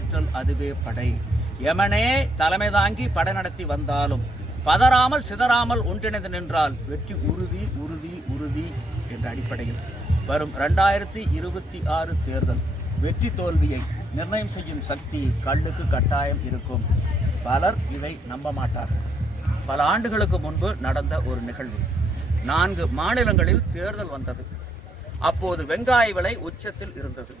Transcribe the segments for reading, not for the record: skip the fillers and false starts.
ஆற்றல் அதுவே படை. யமனே தலைமை தாங்கி படை நடத்தி வந்தாலும் பதறாமல் சிதறாமல் ஒன்றிணைந்து நின்றால் வெற்றி உறுதி உறுதி உறுதி என்ற அடிப்படையில் வரும் 2026 தேர்தல் வெற்றி தோல்வியை நிர்ணயம் செய்யும் சக்தி கல்லுக்கு கட்டாயம் இருக்கும். பலர் இதை நம்ப மாட்டார்கள். பல ஆண்டுகளுக்கு முன்பு நடந்த ஒரு நிகழ்வு. 4 மாநிலங்களில் தேர்தல் வந்தது. அப்போது வெங்காய விலை உச்சத்தில் இருந்தது.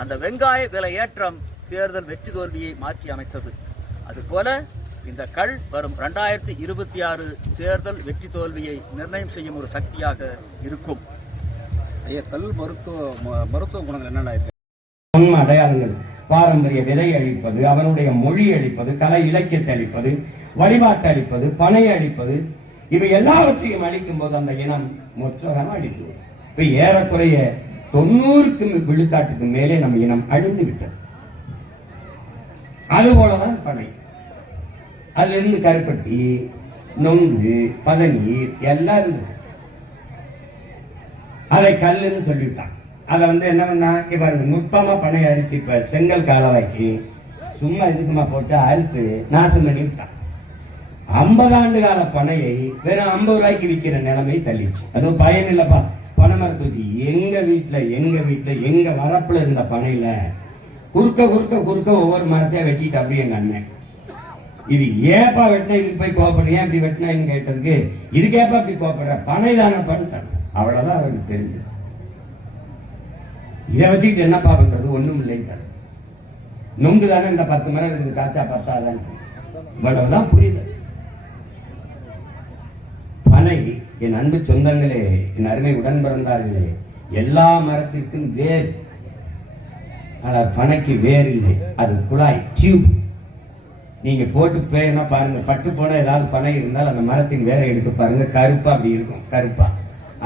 அந்த வெங்காய விலை ஏற்றம் தேர்தல் வெற்றி தோல்வியை மாற்றி அமைத்தது. அதுபோல இந்த கல் வரும் 2026 தேர்தல் வெற்றி தோல்வியை நிர்ணயம் செய்யும் ஒரு சக்தியாக இருக்கும். கல் மருத்துவ குணங்கள் என்னென்ன? அடையாளங்கள், பாரம்பரிய விதை அளிப்பது, அவனுடைய மொழி அளிப்பது, கலை இலக்கியத்தை அளிப்பது, வழிபாட்டை அளிப்பது, பனை அளிப்பது, இவை எல்லாவற்றையும் அளிக்கும் போது அந்த இனம் மொத்தமாக அழித்து. இப்ப ஏறக்குறைய 90 விழுக்காட்டுக்கு மேலே நம் இனம் அழிந்து விட்டது. அதுபோலதான் பனை. அதுல இருந்து கருப்பட்டி, நொங்கு, பதநீர் எல்லாம் இருந்தது. அதை கல்லுன்னு சொல்லிவிட்டான். அதை என்ன பண்ணா, இப்ப நுட்பமா பனை அரிச்சு இப்ப செங்கல் காலவாக்கி சும்மா இதுக்குமா போட்டு அறுத்து நாசம் பண்ணி விட்டான். 50 ஆண்டு கால பனையை வெறும் 50 ரூபாய்க்கு விற்கிற நிலைமை தள்ளிச்சு. அதுவும் பயன் இல்லப்பா. பனை மரத்தூக்கி எங்க வீட்டுல எங்க வரப்புல இருந்த பனையில குறுக்க ஒவ்வொரு மரத்தையா வெட்டிட்டு அப்படியே எங்க அண்ணன், இது ஏப்பா வெட்டினா இதுக்கு போய் கோவப்படுறீங்க, இப்படி வெட்டினான்னு கேட்டதுக்கு இதுக்கு ஏப்பா இப்படி கோவப்படுற, பனை தானே பண்ணிட்டாங்க. அவ்வளவுதான் அவருக்கு தெரிஞ்சது. இதை வச்சுக்கிட்டு என்னப்பா பண்றது? ஒண்ணும் இல்லைங்க. நொங்கு தானே இந்த 10 மரம் இருக்குது, காய்ச்சா 10 இவ்வளவுதான் புரியுது. பனை, என் அன்பு சொந்தங்களே, என் அருமை உடன் பிறந்தார்களே, எல்லா மரத்திற்கும் வேர். ஆனால் பனைக்கு வேர் இல்லை, அது குழாய், டியூப். நீங்க போட்டு பேனா பாருங்க, பட்டு போன ஏதாவது பனை இருந்தால் அந்த மரத்தின் வேரை எடுத்து பாருங்க, கருப்பா அப்படி இருக்கும். கருப்பா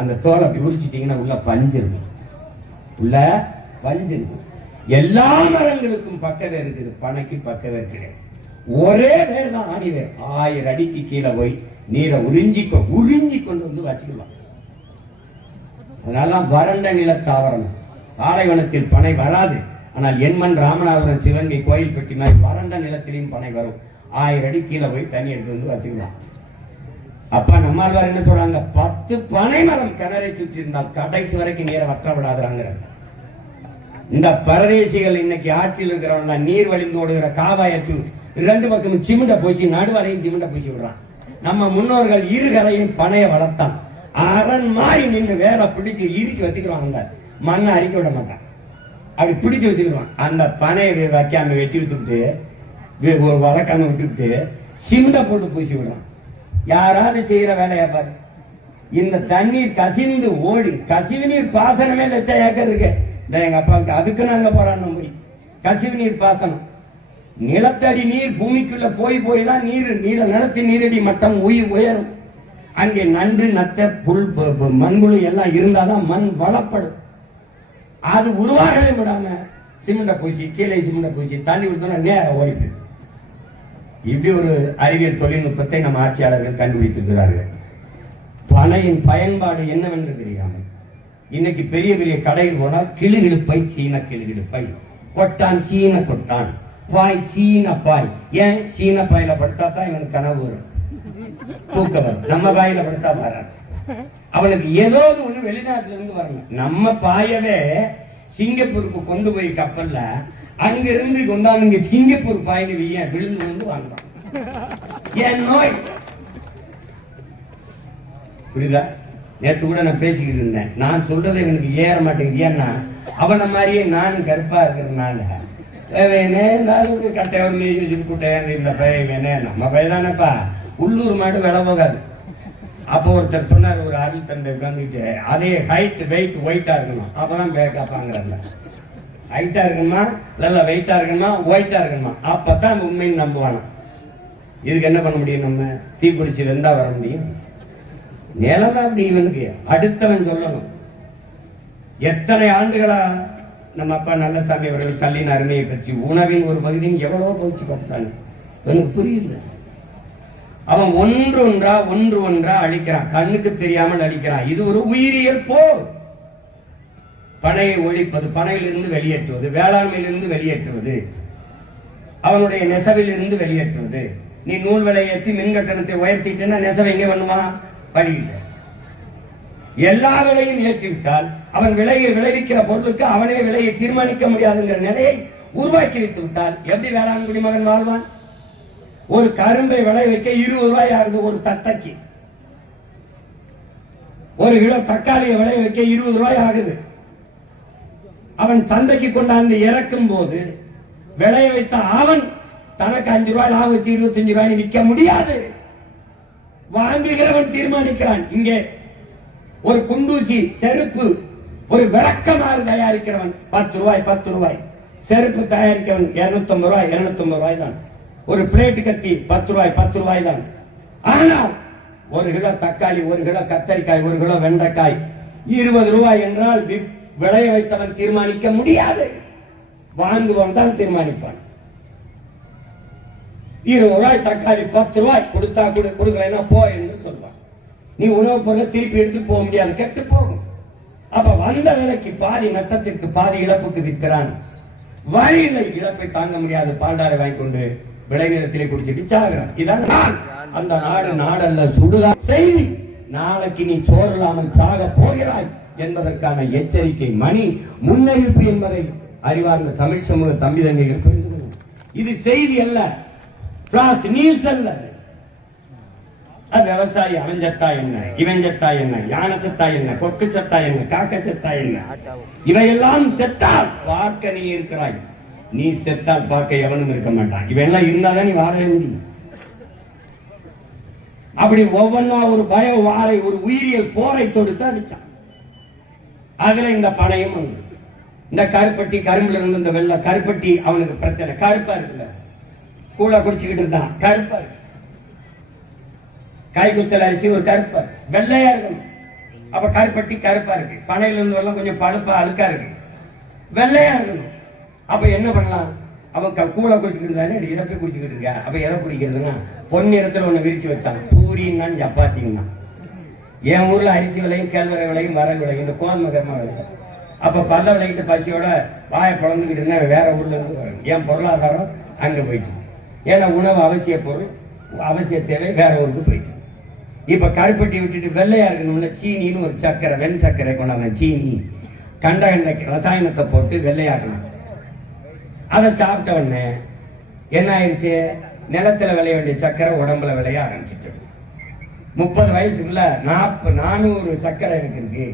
அந்த தோலை அப்படி உரிச்சிட்டீங்கன்னா உள்ள பஞ்சு இருக்கும். உள்ள பஞ்சு இருக்கும். எல்லா மரங்களுக்கும் பக்க வேர் இருக்குது, பனைக்கு பக்க வேர் கிடையாது. ஒரே வேர் தான், ஆணி வேர். 1000 அடிக்கு கீழே போய் நீரை உறிஞ்சி கொண்டு வந்து வச்சுக்கலாம். அதனால வறண்ட நில தாவரம். பாலைவனத்தில் பனை வராது. ஆனால் என்மன் ராமநாதபுரம் சிவங்கை கோயில் பெட்டினால் வறண்ட நிலத்திலையும் பனை வரும். 1000 அடி கீழே போய் தண்ணி எடுத்து வந்து வச்சுக்கலாம். அப்பா நம்மாழ்வார் என்ன சொல்றாங்க? 10 பனை மரம் கிணறை சுற்றி இருந்தால் கடைசி வரைக்கும் நீரை வற்ற விடாதுறாங்க. இந்த பரதேசிகள் இன்னைக்கு ஆட்சியில் இருக்கிறவங்க நீர் வழிந்து ஓடுகிற காவாயத்து 2 பக்கமும் சிமெண்ட பூசி, நடுவரையும் சிமெண்ட பூசி விடுறான். நம்ம முன்னோர்கள் இருகரையும் பனைய வளர்த்தான். அரண் மாறி நின்று வேற பிடிச்சு இறுக்கி வச்சுக்கிறாங்க. மண்ணை அரிக்க விட மாட்டான், அப்படி பிடிச்சு வச்சுக்கிடுவான். அந்த பனையை வைக்காம வெட்டி விட்டுவிட்டு வளர்க்காம விட்டுவிட்டு சிமெண்ட போட்டு பூசி விடுறான். யாராவது செய்யற வேலையா பாரு. இந்த தண்ணீர் கசிந்து ஓடி, கசிவு நீர் பாசனமே 1 லட்சம் ஏக்கர் இருக்கு எங்க அப்பாவுக்கு. அதுக்கு நாங்க போராடணும். போய் கசிவு நீர் பாசனம், நிலத்தடி நீர் பூமிக்குள்ள போய் தான் நிலத்தின் நீரடி மட்டம் உயரும். அங்கே நண்டு, நத்தை, புல், மண்புழு எல்லாம் இருந்தாதான் மண் வளப்படும். அது உருவாகவே விடாம சிமெண்ட பூசி, கீழே சிமெண்ட பூசி தண்ணி விடுத்தோம்னா நேரம் ஓடிப்பு. இப்படி ஒரு அறிவியல் தொழில்நுட்பத்தை நம்ம ஆட்சியாளர்கள் கண்டுபிடித்திருக்கிறார்கள். பனையின் பயன்பாடு என்னவென்று தெரியாமல் இன்னைக்கு பெரிய பெரிய கடையில் போனால் கிளுகிழுப்பை, சீன கிளுகிழுப்பை, கொட்டான் சீன கொட்டான், பாய் சீன பாய். ஏன் சீன பாயில படுத்தா தான் இவனுக்கு கனவு வரும், தூக்கம் வரும். நம்ம பாயில படுத்தா வராது. அவனுக்கு ஏதோ ஒண்ணு வெளிநாட்டுல இருந்து வரணும். நம்ம பாயவே சிங்கப்பூருக்கு கொண்டு போய் கப்பல்ல அங்கிருந்து கொண்டாந்து சிங்கப்பூர் பாயில விழுந்து வந்து வாங்குறான். ஏன் நோய் புரியுதா? நேற்று கூட நான் பேசிக்கிட்டு இருந்தேன். நான் சொல்றது இவனுக்கு ஏற மாட்டேங்குது. ஏன்னா அவனை மாதிரியே நானும் கருப்பா இருக்கிறதுனால கட்டையவர் மேய்ச்சி கூட்டையார் இந்த பையனே நம்ம பையதானப்பா. உள்ளூர் மாடு விலை போகாது. அப்போ ஒருத்தர் சொன்னார், ஒரு அருள் தந்தை உட்காந்துக்கிட்டு, அதே ஹைட் வெயிட் ஒயிட்டா இருக்கணும், அப்பதான் பேக்காப்பாங்கிறல்ல. ஹைட்டா இருக்கணுமா, இல்ல வெயிட்டா இருக்கணுமா, ஒயிட்டா இருக்கணுமா, அப்பதான் உண்மைன்னு நம்புவானா. இதுக்கு என்ன பண்ண முடியும்? நம்ம தீக்குளிச்சு வெந்தா வர முடியும்? நிலதான் அப்படி. இவனுக்கு அடுத்தவன் சொல்லணும். எத்தனை ஆண்டுகளா நம்ம அப்பா நல்லசாமி அவர்கள் கல்லின் அருமையை பற்றி, உணவின் ஒரு பகுதியும் எவ்வளவோ போச்சு பார்த்தாங்க. எனக்கு புரியல. அவன் ஒன்று ஒன்றா அழிக்கிறான், கண்ணுக்கு தெரியாமல் அழிக்கிறான். இது ஒரு உயிரியல் போர். பனையை ஒழிப்பது, பனையிலிருந்து வெளியேற்றுவது, வேளாண்மையிலிருந்து வெளியேற்றுவது, அவனுடைய நெசவில் இருந்து வெளியேற்றுவது. நீ நூல் விலை ஏற்றி மின் கட்டணத்தை உயர்த்திட்டேன்னா நெசவை எங்கே பண்ணுவான்? வழியில். எல்லா விலையும் ஏற்றிவிட்டால் அவன் விளைவிக்கிற பொருளுக்கு அவனே விலையை தீர்மானிக்க முடியாதுங்கிற நிலையை உருவாக்கி வைத்து விட்டால் எப்படி வேளாண் குடிமகன் வாழ்வான்? ஒரு கரும்பை விளைவிக்க 20 ரூபாய் ஆகுது ஒரு தட்டைக்கு. ஒரு கிலோ தக்காளியை விளைவிக்க 20 ரூபாய் ஆகுது. அவன் சந்தைக்கு கொண்டாந்து இறக்கும் போது விளைய வைத்த அவன் தனக்கு 5 ரூபாய் லாபம் வச்சு 25 ரூபாய் விற்க முடியாது. வாங்குகிறவன் தீர்மானிக்கிறான். இங்கே ஒரு குண்டூசி செருப்பு ஒரு விளக்கமாறு தயாரிக்கிறவன் 10 ரூபாய் 10 ரூபாய். செருப்பு தயாரிக்கிறவன் 250 ரூபாய் 250 ரூபாய் தான். ஒரு பிளேட் கத்தி 10 ரூபாய் 10 ரூபாய் தான். ஆனால் ஒரு கிலோ தக்காளி, ஒரு கிலோ கத்தரிக்காய், ஒரு கிலோ வெண்டைக்காய் 20 ரூபாய் என்றால் விளைய வைத்தவன் தீர்மானிக்க முடியாது. வாங்குவன் தான் தீர்மானிப்பான். 20 ரூபாய் தக்காளி 10 ரூபாய் கொடுத்தா கொடுக்கலைன்னா போ என்று சொல்வான். நீ உணவுப் பொருளை திருப்பி எடுத்து போக முடியாது, கெட்டு போகும். அப்ப வந்த விலைக்கு பாதி நட்டத்திற்கு பாதி இழப்புக்கு விற்கிறான். வழியில்லை, இழப்பை தாங்க முடியாது, பால்டாரை வாங்கி கொண்டு விளைநிலத்திலே குடிச்சிட்டு சாகிறான். இதான் அந்த நாடு நாடல்ல சுடுகா செய்தி. நாளைக்கு நீ சோறு இல்லாமல் சாக போகிறாய் என்பதற்கான எச்சரிக்கை மணி முன்னறிவிப்பு என்பதை அறிவார்ந்த தமிழ் சமூக தம்பி தங்கைகள் புரிந்து கொள்ளும். இது செய்தி அல்ல, பிளாஸ் நியூஸ் அல்ல. விவசாயி அவன் சத்தா என்ன, இவன் சத்தா என்ன, யானை சத்தா என்ன, கொக்கு சத்தா என்ன, காக்க சத்தா என்ன, இவையெல்லாம் செத்தால் பார்க்க நீ இருக்கிறாய். நீ செத்தால் பார்க்க எவனும் இருக்க மாட்டான். இவெல்லாம் இருந்தாதான் நீ வாழ முடியும். அப்படி ஒவ்வொன்னா ஒரு பய வாரை ஒரு உயிரியல் போரை தொடுத்து அடிச்சான். அதுல இந்த பனையும் இந்த கருப்பட்டி, கரும்புல இருந்து இந்த வெள்ளை கருப்பட்டி அவனுக்கு பிரச்சனை. கருப்பா இருக்குல்ல, கூட குடிச்சுக்கிட்டு இருந்தான், கருப்பா இருக்கு. கைக்குத்தல் அரிசி ஒரு கருப்பா வெள்ளையா இருக்கணும். அப்ப கருப்பட்டி கருப்பா இருக்கு. பனையில இருந்து வெள்ளம் கொஞ்சம் பழுப்பா அழுக்கா இருக்கு, வெள்ளையா இருக்கணும். அப்ப என்ன பண்ணலாம்? அவன் கூட குடிச்சுக்கிட்டு இருந்தானே, இதை போய் குடிச்சுக்கிட்டு இருக்கா. அப்ப எதை குடிக்கிறதுன்னா பொன்னிறத்துல ஒண்ணு விரிச்சு வச்சான், பூரின்னா சப்பாத்திங்கன்னா. என் ஊர்ல அரிசி விலையும் கேழ்வரை விலையும் வரகு விலையும் இந்த கோதுமை கர்மா விளையும். அப்ப பல்ல விளையிட்டு பசியோட வாயை பிளந்துக்கிட்டு இருந்தா வேற ஊர்ல இருந்து வரும். என் பொருளாதாரம் அங்க போயிட்டு. ஏன்னா உணவு அவசிய பொருள், அவசிய தேவை வேற ஊருக்கு போயிட்டு. இப்ப கருப்பட்டி விட்டுட்டு வெள்ளையா இருக்கணும்ல, சீனின்னு ஒரு சர்க்கரை, வெண் சர்க்கரை கொண்டாங்க, சீனி கண்ட ரசாயனத்தை போட்டு வெள்ளையாக்கணும். அதை சாப்பிட்ட உடனே என்ன ஆயிடுச்சு? நிலத்துல விளைய வேண்டிய சர்க்கரை உடம்புல விளைய ஆரம்பிச்சிட்டு 30 வயசுக்குள்ள 400 சர்க்கரை இருக்கு.